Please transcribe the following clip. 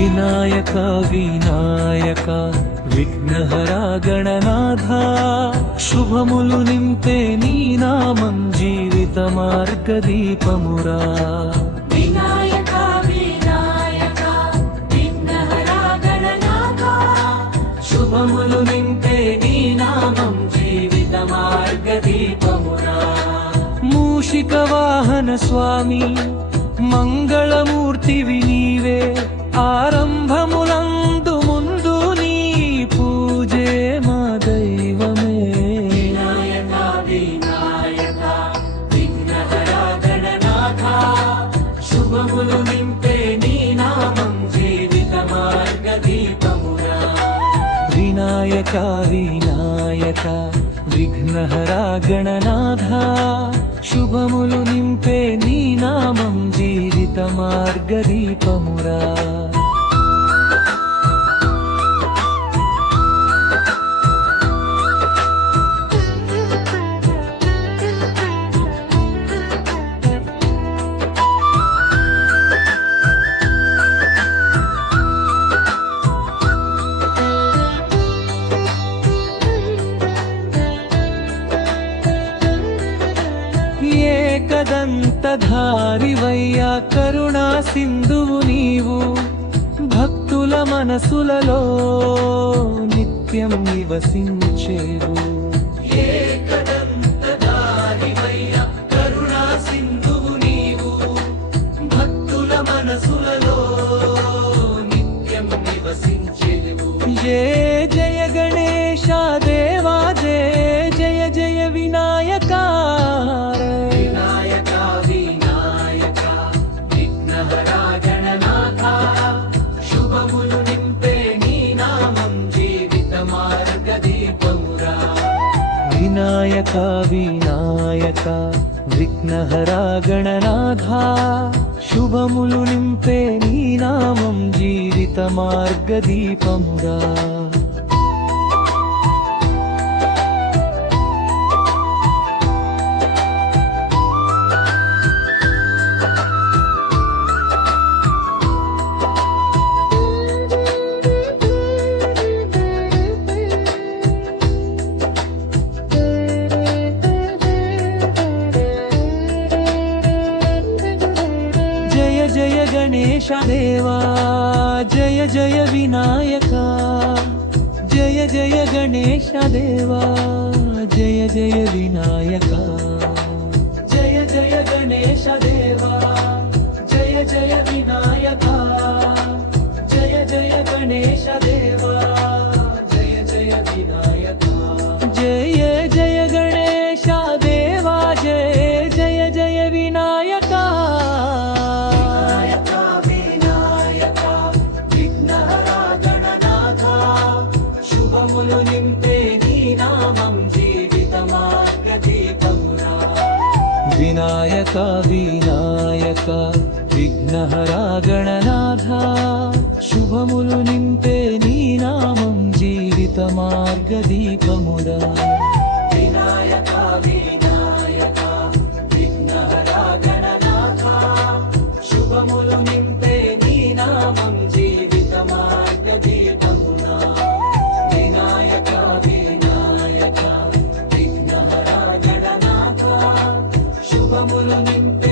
వినాయక వినాయక విఘ్నహరా గణనాథా శుభములు నింపే నీ నామం జీవిత మార్గదీపమురా. వినాయక వినాయక విఘ్నహరా గణనాథా శుభములు నింపే నీ నామం జీవిత మార్గదీపమురా. మూషిక వాహన స్వామి మంగళమూర్తివి నీవే, ఆరంభములందు ముందు నీ పూజే మా దైవమే. వినాయక వినాయక విఘ్నహరా గణనాథా శుభములు నింపే నీ నామం జీవిత మార్గదీపమురా. వినాయక వినాయక విఘ్నహరా గణనాథా శుభములు నింపే నీ నామం జీవిత మార్గదీపమురా. ఏకదంతధారివయ్యా కరుణా సింధువు నీవు, భక్తుల మనసులలో నిత్యం నివసించేవు. ఏకదంతధారివయ్యా కరుణా సింధువు నీవు, భక్తుల మనసులలో నిత్యం నివసించేవు. జయ జయ గణేశ దేవా జయ జయ జయ వినాయక. వినాయక వినాయక విఘ్నహరా గణనాథా శుభములు నింపే నీ నామం జీవిత మార్గదీపమురా. జయ గణేశ దేవా జయ జయ వినాయక. జయ జయ గణేశ దేవా జయ జయ వినాయక. జయ జయ గణేశ దేవా జయ జయ వినాయక. జయ జయ గణేశ దేవా జయ జయ వినాయక. జయ జయ గణేశ దేవా జయ జయ జయ వినాయక. శుభములు నింపే నీ నామం జీవిత మార్గదీపమురా. వినాయక వినాయక విఘ్నహరా గణనాథా శుభములు నింపే నీ నామం జీవిత మార్గదీపమురా. వినాయక వినాయక విఘ్నహరా గణనాథా శుభములు నింపే నీ నామం జీవిత మార్గదీపమురా. వినాయక వినాయక విఘ్నహరా గణనాథా శుభములు నింపే